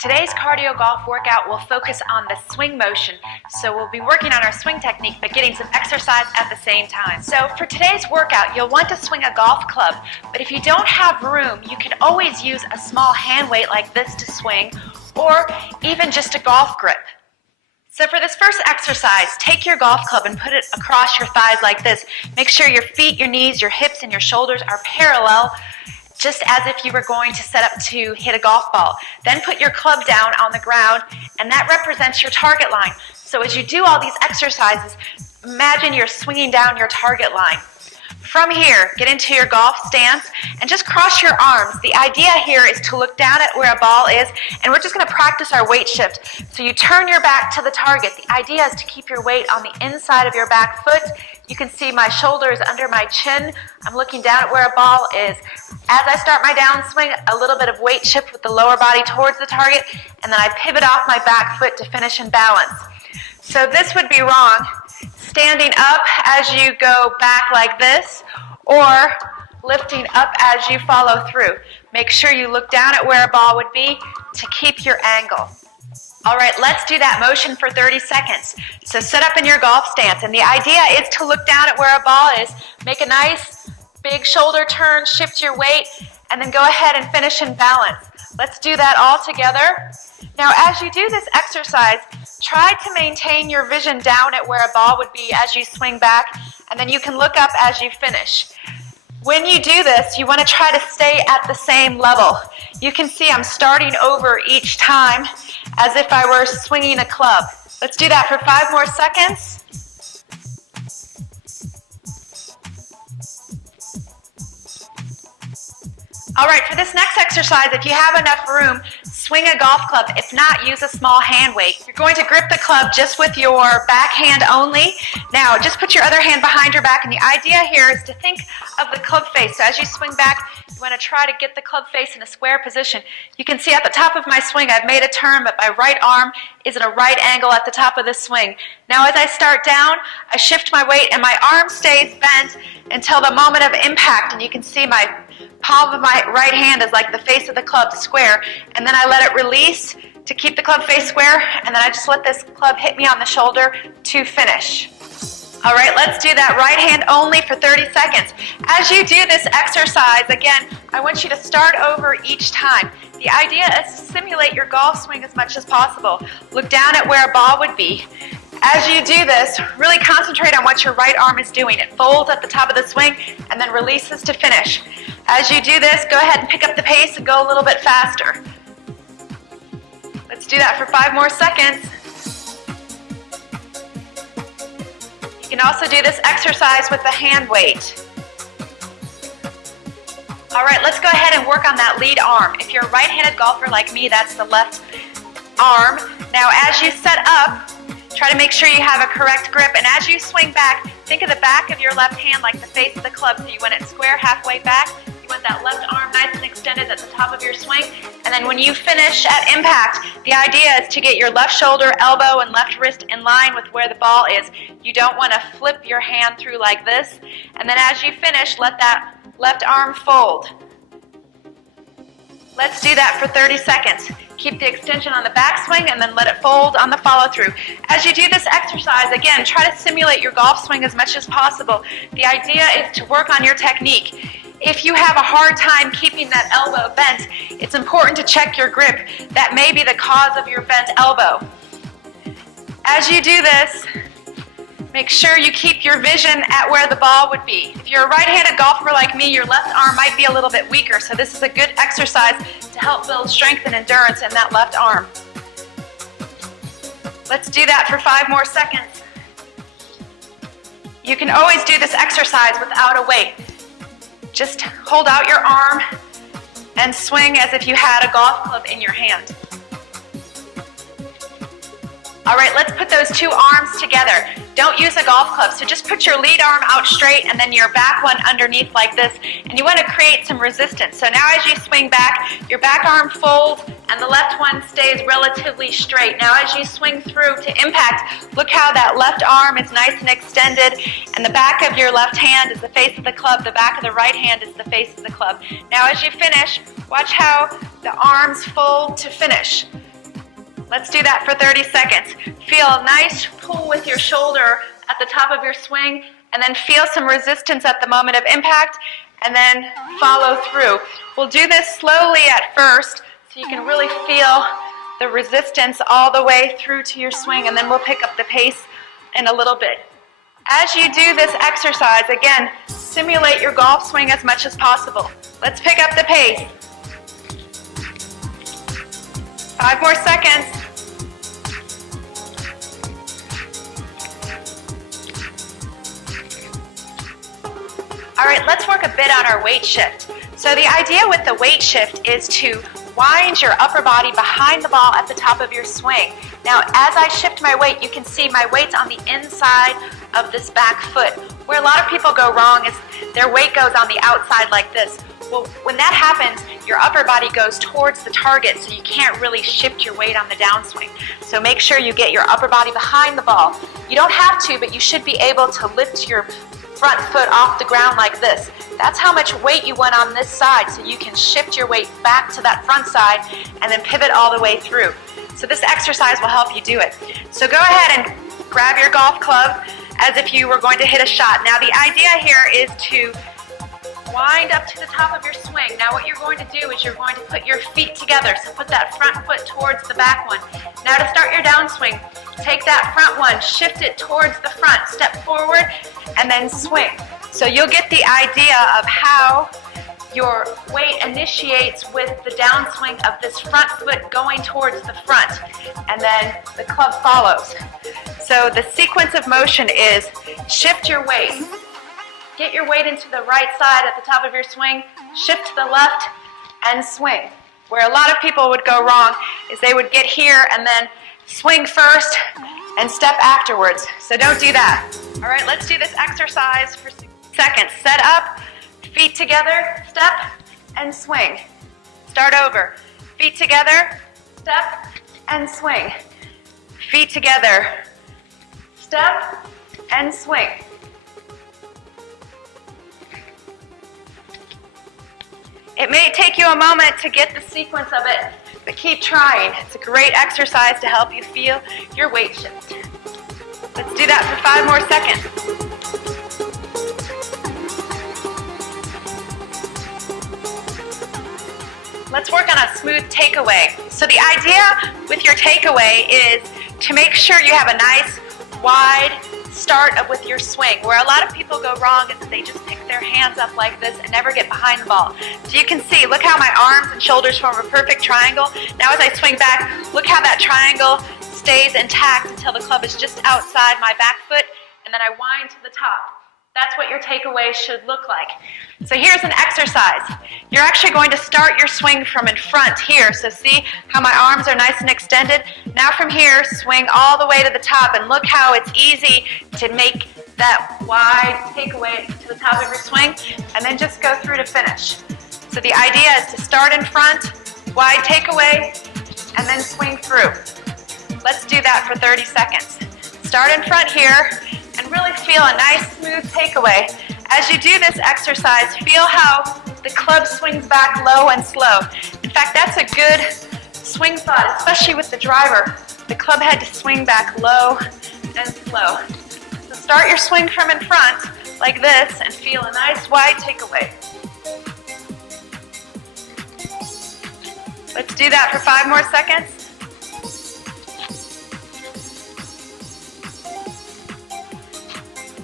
Today's cardio golf workout will focus on the swing motion, so we'll be working on our swing technique but getting some exercise at the same time. So for today's workout, you'll want to swing a golf club, but if you don't have room, you can always use a small hand weight like this to swing, or even just a golf grip. So for this first exercise, take your golf club and put it across your thighs like this. Make sure your feet, your knees, your hips, and your shoulders are parallel, just as if you were going to set up to hit a golf ball. Then put your club down on the ground, and that represents your target line. So as you do all these exercises, imagine you're swinging down your target line. From here, get into your golf stance and just cross your arms. The idea here is to look down at where a ball is, and we're just going to practice our weight shift. So you turn your back to the target. The idea is to keep your weight on the inside of your back foot. You can see my shoulders under my chin. I'm looking down at where a ball is. As I start my downswing, a little bit of weight shift with the lower body towards the target, and then I pivot off my back foot to finish in balance. So this would be wrong. Standing up as you go back like this, or lifting up as you follow through. Make sure you look down at where a ball would be to keep your angle. All right, let's do that motion for 30 seconds. So sit up in your golf stance, and the idea is to look down at where a ball is, make a nice big shoulder turn, shift your weight, and then go ahead and finish in balance. Let's do that all together. Now, as you do this exercise, try to maintain your vision down at where a ball would be as you swing back, and then you can look up as you finish. When you do this, you want to try to stay at the same level. You can see I'm starting over each time as if I were swinging a club. Let's do that for 5 more seconds. All right, for this next exercise, if you have enough room, swing a golf club. If not, use a small hand weight. You're going to grip the club just with your back hand only. Now, just put your other hand behind your back, and the idea here is to think of the club face. So as you swing back, you want to try to get the club face in a square position. You can see at the top of my swing, I've made a turn, but my right arm is at a right angle at the top of the swing. Now, as I start down, I shift my weight, and my arm stays bent until the moment of impact, and you can see my palm of my right hand is like the face of the club square, and then I let it release to keep the club face square, and then I just let this club hit me on the shoulder to finish. All right, let's do that right hand only for 30 seconds. As you do this exercise, again, I want you to start over each time. The idea is to simulate your golf swing as much as possible. Look down at where a ball would be. As you do this, really concentrate on what your right arm is doing. It folds at the top of the swing and then releases to finish. As you do this, go ahead and pick up the pace and go a little bit faster. Let's do that for 5 more seconds. You can also do this exercise with the hand weight. All right, let's go ahead and work on that lead arm. If you're a right-handed golfer like me, that's the left arm. Now, as you set up, try to make sure you have a correct grip, and as you swing back, think of the back of your left hand like the face of the club, so you want it square halfway back. You want that left arm nice and extended at the top of your swing, and then when you finish at impact, the idea is to get your left shoulder, elbow, and left wrist in line with where the ball is. You don't want to flip your hand through like this, and then as you finish, let that left arm fold. Let's do that for 30 seconds. Keep the extension on the backswing and then let it fold on the follow through. As you do this exercise, again, try to simulate your golf swing as much as possible. The idea is to work on your technique. If you have a hard time keeping that elbow bent, it's important to check your grip. That may be the cause of your bent elbow. As you do this, make sure you keep your vision at where the ball would be. If you're a right-handed golfer like me, your left arm might be a little bit weaker, so this is a good exercise to help build strength and endurance in that left arm. Let's do that for 5 more seconds. You can always do this exercise without a weight. Just hold out your arm and swing as if you had a golf club in your hand. All right, let's put those 2 arms together. Don't use a golf club, so just put your lead arm out straight and then your back one underneath like this, and you want to create some resistance. So now as you swing back, your back arm folds and the left one stays relatively straight. Now as you swing through to impact, look how that left arm is nice and extended, and the back of your left hand is the face of the club, the back of the right hand is the face of the club. Now as you finish, Watch how the arms fold to finish. Let's do that for 30 seconds. Feel a nice pull with your shoulder at the top of your swing, and then feel some resistance at the moment of impact, and then follow through. We'll do this slowly at first, so you can really feel the resistance all the way through to your swing, and then we'll pick up the pace in a little bit. As you do this exercise, again, simulate your golf swing as much as possible. Let's pick up the pace. 5 more seconds. All right, let's work a bit on our weight shift. So the idea with the weight shift is to wind your upper body behind the ball at the top of your swing. Now, as I shift my weight, you can see my weight's on the inside of this back foot. Where a lot of people go wrong is their weight goes on the outside like this. Well, when that happens, your upper body goes towards the target, so you can't really shift your weight on the downswing. So make sure you get your upper body behind the ball. You don't have to, but you should be able to lift your front foot off the ground like this. That's how much weight you want on this side, so you can shift your weight back to that front side and then pivot all the way through. So this exercise will help you do it. So go ahead and grab your golf club as if you were going to hit a shot. Now the idea here is to wind up to the top of your swing. Now what you're going to do is you're going to put your feet together. So put that front foot towards the back one. Now to start your downswing, take that front one, shift it towards the front, step forward, and then swing. So you'll get the idea of how your weight initiates with the downswing of this front foot going towards the front, and then the club follows. So the sequence of motion is shift your weight, get your weight into the right side at the top of your swing, shift to the left, and swing. Where a lot of people would go wrong is they would get here and then swing first and step afterwards. So don't do that. All right, let's do this exercise for 6 seconds. Set up, feet together, step, and swing. Start over. Feet together, step, and swing. Feet together, step, and swing. It may take you a moment to get the sequence of it, but keep trying. It's a great exercise to help you feel your weight shift. Let's do that for 5 more seconds. Let's work on a smooth takeaway. So the idea with your takeaway is to make sure you have a nice, wide start with your swing. Where a lot of people go wrong is that they just pick their hands up like this and never get behind the ball. So you can see, look how my arms and shoulders form a perfect triangle. Now as I swing back, look how that triangle stays intact until the club is just outside my back foot, and then I wind to the top. That's what your takeaway should look like. So here's an exercise. You're actually going to start your swing from in front here. So see how my arms are nice and extended? Now from here, swing all the way to the top, and look how it's easy to make that wide takeaway to the top of your swing, and then just go through to finish. So the idea is to start in front, wide takeaway, and then swing through. Let's do that for 30 seconds. Start in front here, and really feel a nice smooth takeaway. As you do this exercise, feel how the club swings back low and slow. In fact, that's a good swing thought, especially with the driver. The club head to swing back low and slow. So start your swing from in front like this and feel a nice wide takeaway. Let's do that for 5 more seconds.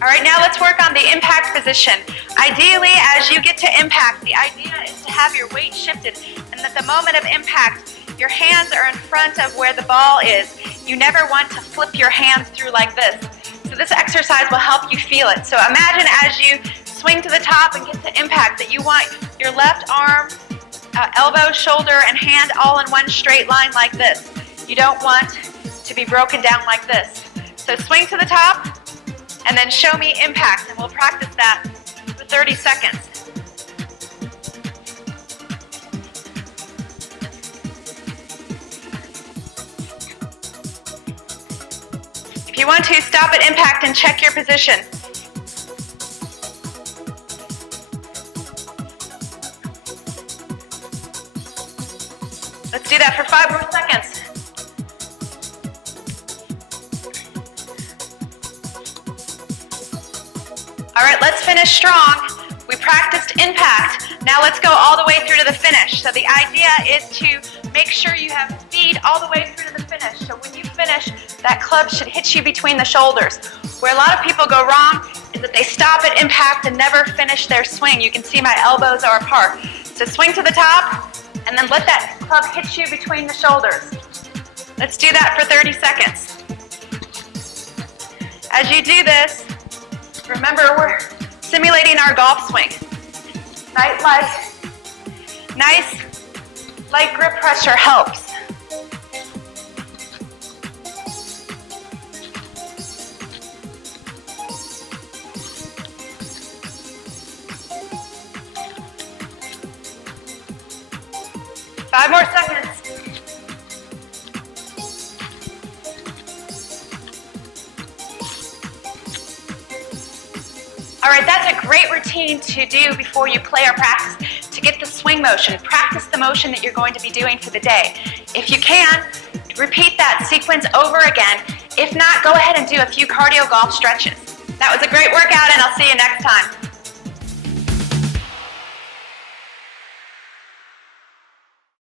All right, now let's work on the impact position. Ideally, as you get to impact, the idea is to have your weight shifted, and at the moment of impact, your hands are in front of where the ball is. You never want to flip your hands through like this. So this exercise will help you feel it. So imagine as you swing to the top and get to impact that you want your left arm, elbow, shoulder, and hand all in one straight line like this. You don't want to be broken down like this. So swing to the top, and then show me impact, and we'll practice that for 30 seconds. If you want to, stop at impact and check your position. Let's do that for 5 more seconds. All right, let's finish strong. We practiced impact. Now let's go all the way through to the finish. So the idea is to make sure you have speed all the way through to the finish. So when you finish, that club should hit you between the shoulders. Where a lot of people go wrong is that they stop at impact and never finish their swing. You can see my elbows are apart. So swing to the top and then let that club hit you between the shoulders. Let's do that for 30 seconds. As you do this, remember we're simulating our golf swing. Tight leg, nice light grip pressure helps. Five more seconds. All right, that's a great routine to do before you play or practice to get the swing motion. Practice the motion that you're going to be doing for the day. If you can, repeat that sequence over again. If not, go ahead and do a few cardio golf stretches. That was a great workout, and I'll see you next time.